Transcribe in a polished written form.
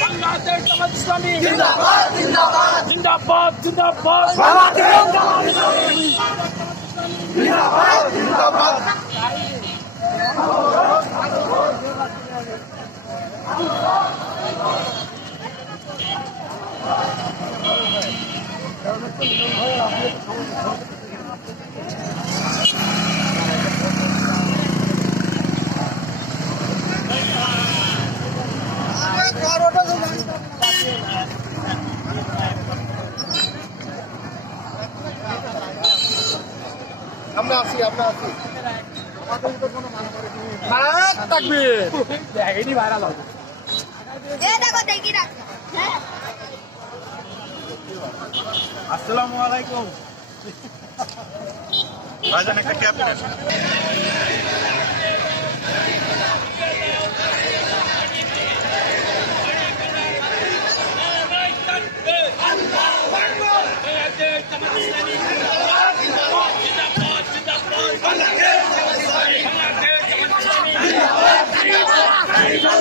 বাংলাদেশ জামাত ইসলামী জিন্দাবাদ জিন্দাবাদ জিন্দাবাদ জিন্দাবাদ বাংলাদেশ জামাত ইসলামী জিন্দাবাদ জিন্দাবাদ আমরা আছি আমাদের তো কোনো নাক থাকবে এটি ভাইরাল হবে দেখো দেখি রাখ আসসালামু আলাইকুম ভাইজান একটা ক্যাপ দেন জিন্দাবাদ